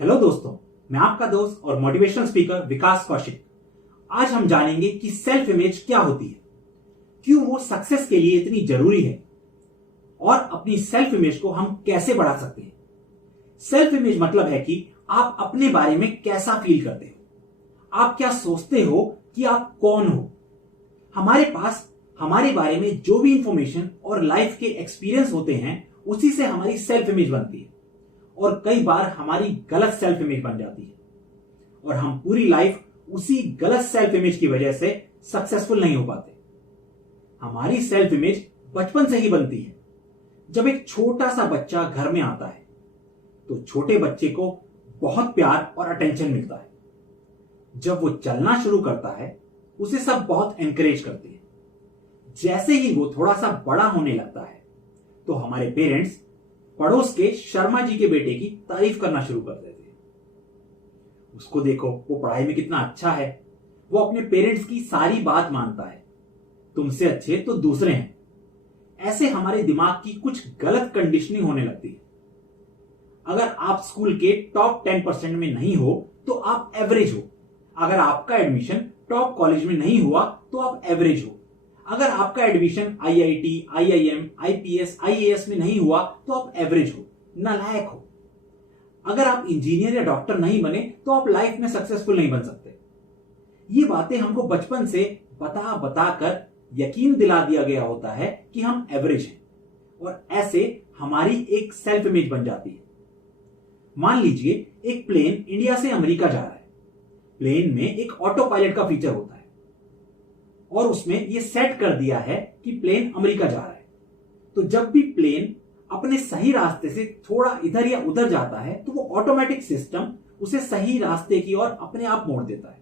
Hello दोस्तों, मैं आपका दोस्त और मोटिवेशनल स्पीकर विकास कौशिक। आज हम जानेंगे कि सेल्फ इमेज क्या होती है, क्यों वो सक्सेस के लिए इतनी जरूरी है और अपनी सेल्फ इमेज को हम कैसे बढ़ा सकते हैं। सेल्फ इमेज मतलब है कि आप अपने बारे में कैसा फील करते हो, आप क्या सोचते हो कि आप कौन हो। हमारे पास हमारे बारे में जो भी इंफॉर्मेशन और लाइफ के एक्सपीरियंस होते हैं उसी से हमारी सेल्फ इमेज बनती है और कई बार हमारी गलत सेल्फ इमेज बन जाती है और हम पूरी लाइफ उसी गलत सेल्फ इमेज की वजह से सक्सेसफुल नहीं हो पाते। हमारी सेल्फ इमेज बचपन से ही बनती है। जब एक छोटा सा बच्चा घर में आता है तो छोटे बच्चे को बहुत प्यार और अटेंशन मिलता है। जब वो चलना शुरू करता है उसे सब बहुत एनकरेज करते हैं। जैसे ही वो थोड़ा सा बड़ा होने लगता है तो हमारे पेरेंट्स पड़ोस के शर्मा जी के बेटे की तारीफ करना शुरू कर देते हैं। उसको देखो, वो पढ़ाई में कितना अच्छा है, वो अपने पेरेंट्स की सारी बात मानता है, तुमसे अच्छे तो दूसरे हैं। ऐसे हमारे दिमाग की कुछ गलत कंडीशनिंग होने लगती है। अगर आप स्कूल के टॉप 10% में नहीं हो तो आप एवरेज हो। अगर आपका एडमिशन टॉप कॉलेज में नहीं हुआ तो आप एवरेज हो। अगर आपका admission IIT, IIM, IPS, IAS में नहीं हुआ तो आप एवरेज हो, नालायक हो। अगर आप इंजीनियर या डॉक्टर नहीं बने तो आप लाइफ में सक्सेसफुल नहीं बन सकते। ये बातें हमको बचपन से बता बता कर यकीन दिला दिया गया होता है कि हम एवरेज हैं और ऐसे हमारी एक सेल्फ इमेज बन जाती है। मान लीजिए एक प्लेन इंडिया से अमेरिका जा रहा है। प्लेन में एक ऑटो पायलट का फीचर होता है और उसमें यह सेट कर दिया है कि प्लेन अमेरिका जा रहा है। तो जब भी प्लेन अपने सही रास्ते से थोड़ा इधर या उधर जाता है तो वो ऑटोमेटिक सिस्टम उसे सही रास्ते की ओर अपने आप मोड़ देता है।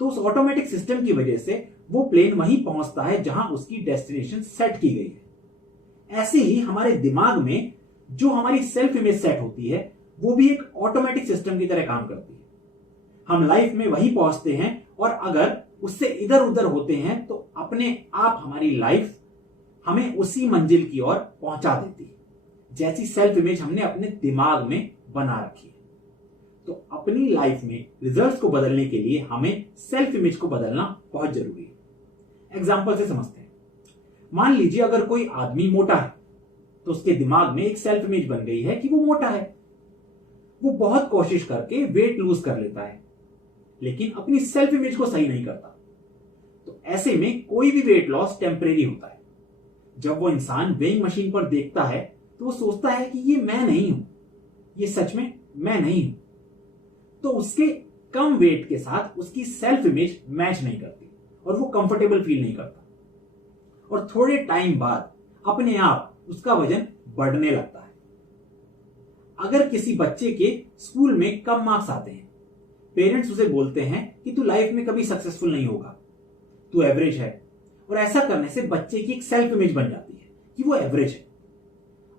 तो उस ऑटोमेटिक सिस्टम की वजह से वो प्लेन वहीं पहुंचता है जहां उसकी डेस्टिनेशन सेट की गई है। ऐसे ही हमारे दिमाग में जो हमारी सेल्फ इमेज सेट होती है वो भी एक ऑटोमेटिक सिस्टम की तरह काम करती है। हम लाइफ में वहीं पहुंचते हैं और अगर उससे इधर उधर होते हैं तो अपने आप हमारी लाइफ हमें उसी मंजिल की ओर पहुंचा देती है जैसी सेल्फ इमेज हमने अपने दिमाग में बना रखी है। तो अपनी लाइफ में रिजल्ट्स को बदलने के लिए हमें सेल्फ इमेज को बदलना बहुत जरूरी है। एग्जांपल से समझते हैं। मान लीजिए अगर कोई आदमी मोटा है तो उसके दिमाग में एक सेल्फ इमेज बन गई है कि वो मोटा है। वो बहुत कोशिश करके वेट लूज कर लेता है लेकिन अपनी सेल्फ इमेज को सही नहीं करता। तो ऐसे में कोई भी वेट लॉस टेम्परेरी होता है। जब वो इंसान वेइंग मशीन पर देखता है तो वो सोचता है कि ये मैं नहीं हूं, ये सच में मैं नहीं हूं। तो उसके कम वेट के साथ उसकी सेल्फ इमेज मैच नहीं करती और वो कंफर्टेबल फील नहीं करता और थोड़े टाइम बाद अपने आप उसका वजन बढ़ने लगता है। अगर किसी बच्चे के स्कूल में कम मार्क्स आते हैं, पेरेंट्स उसे बोलते हैं कि तू लाइफ में कभी सक्सेसफुल नहीं होगा, तू एवरेज है, और ऐसा करने से बच्चे की एक सेल्फ इमेज बन जाती है कि वो एवरेज है।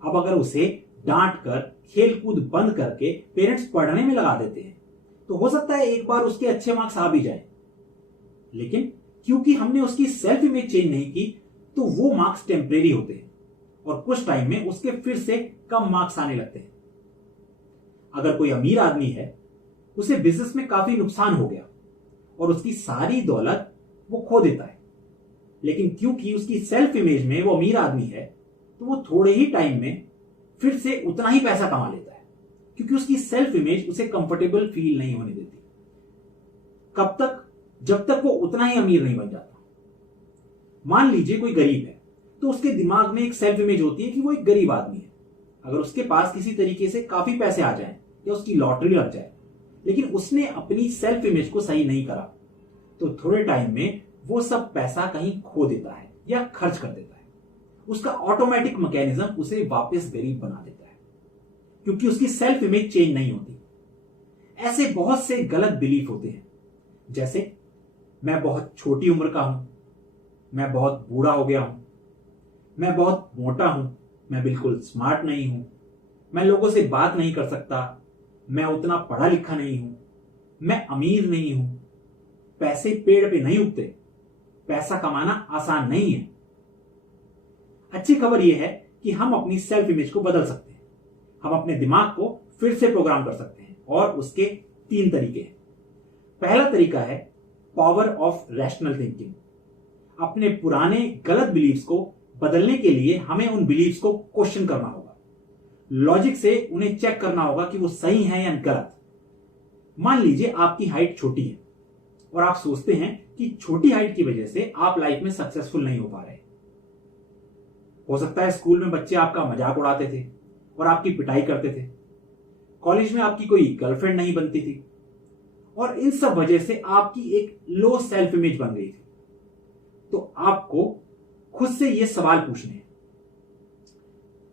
अब अगर उसे डांट कर खेल कूद बंद करके पेरेंट्स पढ़ने में लगा देते हैं तो हो सकता है एक बार उसके अच्छे मार्क्स आ भी जाए, लेकिन क्योंकि हमने उसकी सेल्फ इमेज चेंज नहीं की तो वो मार्क्स टेम्परेरी होते हैं और कुछ टाइम में उसके फिर से कम मार्क्स आने लगते हैं। अगर कोई अमीर आदमी है, उसे बिजनेस में काफी नुकसान हो गया और उसकी सारी दौलत वो खो देता है, लेकिन क्योंकि उसकी सेल्फ इमेज में वो अमीर आदमी है तो वो थोड़े ही टाइम में फिर से उतना ही पैसा कमा लेता है क्योंकि उसकी सेल्फ इमेज उसे कंफर्टेबल फील नहीं होने देती। कब तक? जब तक वो उतना ही अमीर नहीं बन जाता। मान लीजिए कोई गरीब है तो उसके दिमाग में एक सेल्फ इमेज होती है कि वो एक गरीब आदमी है। अगर उसके पास किसी तरीके से काफी पैसे आ जाएं या उसकी लॉटरी लग जाए लेकिन उसने अपनी सेल्फ इमेज को सही नहीं करा तो थोड़े टाइम में वो सब पैसा कहीं खो देता है या खर्च कर देता है। उसका ऑटोमेटिक मैकेनिज्म उसे वापस गरीब बना देता है क्योंकि उसकी सेल्फ इमेज चेंज नहीं होती। ऐसे बहुत से गलत बिलीफ होते हैं, जैसे मैं बहुत छोटी उम्र का हूं, मैं बहुत बूढ़ा हो गया हूं, मैं बहुत मोटा हूं, मैं बिल्कुल स्मार्ट नहीं हूं, मैं लोगों से बात नहीं कर सकता, मैं उतना पढ़ा लिखा नहीं हूं, मैं अमीर नहीं हूं, पैसे पेड़ पे नहीं उगते, पैसा कमाना आसान नहीं है। अच्छी खबर यह है कि हम अपनी सेल्फ इमेज को बदल सकते हैं। हम अपने दिमाग को फिर से प्रोग्राम कर सकते हैं और उसके 3 तरीके हैं। पहला तरीका है पावर ऑफ रैशनल थिंकिंग। अपने पुराने गलत बिलीव्स को बदलने के लिए हमें उन बिलीव्स को क्वेश्चन करना होगा, लॉजिक से उन्हें चेक करना होगा कि वो सही है या गलत। मान लीजिए आपकी हाइट छोटी है और आप सोचते हैं कि छोटी हाइट की वजह से आप लाइफ में सक्सेसफुल नहीं हो पा रहे। हो सकता है स्कूल में बच्चे आपका मजाक उड़ाते थे और आपकी पिटाई करते थे, कॉलेज में आपकी कोई गर्लफ्रेंड नहीं बनती थी और इन सब वजह से आपकी एक लो सेल्फ इमेज बन गई थी। तो आपको खुद से ये सवाल पूछने हैं।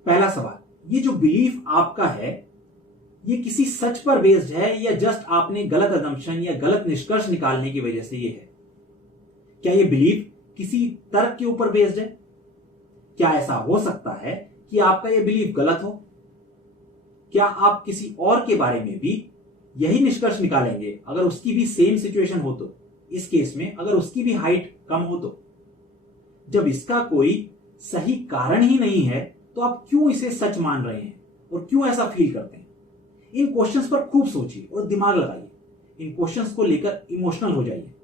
पहला सवाल, ये जो बिलीफ आपका है ये किसी सच पर बेस्ड है या जस्ट आपने गलत असम्पशन या गलत निष्कर्ष निकालने की वजह से ये है? क्या ये बिलीफ किसी तर्क के ऊपर बेस्ड है? क्या ऐसा हो सकता है कि आपका ये बिलीफ गलत हो? क्या आप किसी और के बारे में भी यही निष्कर्ष निकालेंगे अगर उसकी भी सेम सिचुएशन हो तो? इस केस में अगर उसकी भी हाइट कम हो तो? जब इसका कोई सही कारण ही नहीं है तो आप क्यों इसे सच मान रहे हैं और क्यों ऐसा फील करते हैं? इन क्वेश्चंस पर खूब सोचिए और दिमाग लगाइए। इन क्वेश्चंस को लेकर इमोशनल हो जाइए।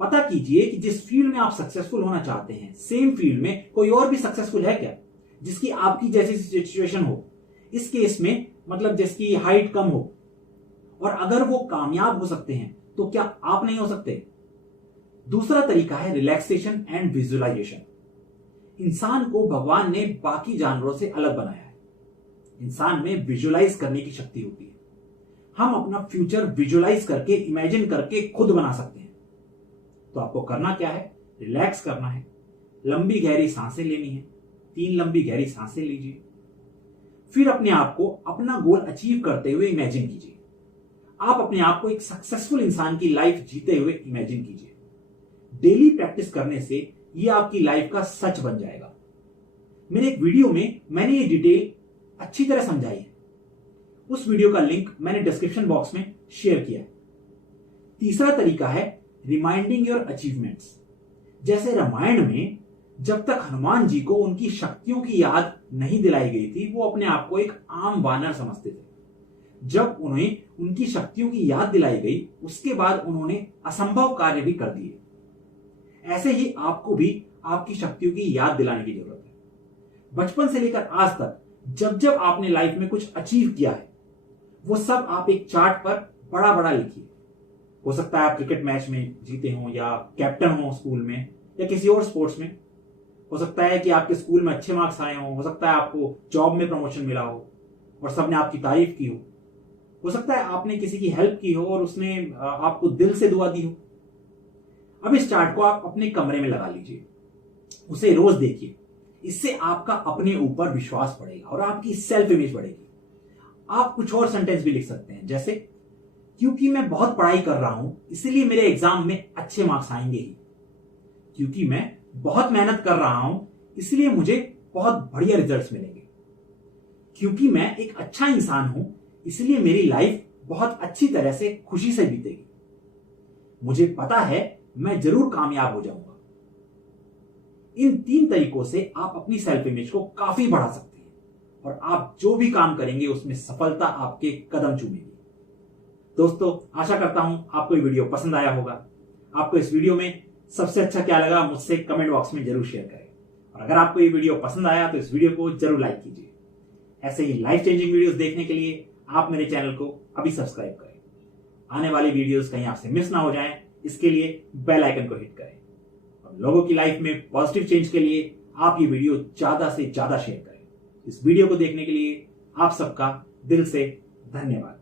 पता कीजिए कि जिस फील्ड में आप सक्सेसफुल होना चाहते हैं, सेम फील्ड में कोई और भी सक्सेसफुल है क्या, जिसकी आपकी जैसी सिचुएशन हो? इस केस में मतलब जिसकी हाइट कम हो, और अगर वो कामयाब हो सकते हैं तो क्या आप नहीं हो सकते? दूसरा तरीका है रिलैक्सेशन एंड विजुअलाइजेशन। इंसान को भगवान ने बाकी जानवरों से अलग बनाया है। इंसान में विजुअलाइज करने की शक्ति होती है। हम अपना फ्यूचर विजुअलाइज करके, इमेजिन करके खुद बना सकते हैं। तो आपको करना क्या है? रिलैक्स करना है, लंबी गहरी सांसें लेनी है। 3 लंबी गहरी सांसें लीजिए। फिर अपने आप को अपना गोल अचीव करते हुए इमेजिन कीजिए। आप अपने आप को एक सक्सेसफुल इंसान की लाइफ जीते हुए इमेजिन कीजिए। डेली प्रैक्टिस करने से ये आपकी लाइफ का सच बन जाएगा। मेरे एक वीडियो में मैंने ये डिटेल अच्छी तरह समझाई है। उस वीडियो का लिंक मैंने डिस्क्रिप्शन बॉक्स में शेयर किया है। तीसरा तरीका है रिमाइंडिंग योर अचीवमेंट्स। जैसे रामायण में जब तक हनुमान जी को उनकी शक्तियों की याद नहीं दिलाई गई थी, वो अपने आप को एक आम वानर समझते थे। जब उन्हें उनकी शक्तियों की याद दिलाई गई, उसके बाद उन्होंने असंभव कार्य भी कर दिए। ऐसे ही आपको भी आपकी शक्तियों की याद दिलाने की जरूरत है। बचपन से लेकर आज तक जब जब आपने लाइफ में कुछ अचीव किया है, वो सब आप एक चार्ट पर बड़ा बड़ा लिखिए। हो सकता है आप क्रिकेट मैच में जीते हों, या कैप्टन हो स्कूल में, या किसी और स्पोर्ट्स में। हो सकता है कि आपके स्कूल में अच्छे मार्क्स आए हों। हो सकता है आपको जॉब में प्रमोशन मिला हो और सबने आपकी तारीफ की हो सकता है आपने किसी की हेल्प की हो और उसने आपको दिल से दुआ दी हो। अब इस चार्ट को आप अपने कमरे में लगा लीजिए, उसे रोज देखिए। इससे आपका अपने ऊपर विश्वास बढ़ेगा और आपकी सेल्फ इमेज बढ़ेगी। आप कुछ और सेंटेंस भी लिख सकते हैं, जैसे क्योंकि मैं बहुत पढ़ाई कर रहा हूं इसलिए मेरे एग्जाम में अच्छे मार्क्स आएंगे ही। क्योंकि मैं बहुत मेहनत कर रहा हूं इसलिए मुझे बहुत बढ़िया रिजल्ट्स मिलेंगे। क्योंकि मैं एक अच्छा इंसान हूं इसलिए मेरी लाइफ बहुत अच्छी तरह से खुशी से बीतेगी। मुझे पता है मैं जरूर कामयाब हो जाऊंगा। इन 3 तरीकों से आप अपनी सेल्फ इमेज को काफी बढ़ा सकते हैं और आप जो भी काम करेंगे उसमें सफलता आपके कदम चूमेगी। दोस्तों, आशा करता हूं आपको ये वीडियो पसंद आया होगा। आपको इस वीडियो में सबसे अच्छा क्या लगा मुझसे कमेंट बॉक्स में जरूर शेयर करें। और अगर आपको ये वीडियो पसंद आया तो इस वीडियो को जरूर लाइक कीजिए। ऐसे ही लाइफ चेंजिंग वीडियोस देखने के लिए आप मेरे चैनल को अभी सब्सक्राइब करें। आने वाली वीडियोस कहीं आपसे मिस ना हो जाएं, इसके लिए बेल आइकन को हिट करें। और लोगों की लाइफ में पॉजिटिव चेंज के लिए आप ये वीडियो ज्यादा से ज्यादा शेयर करें। इस वीडियो को देखने के लिए आप सबका दिल से धन्यवाद।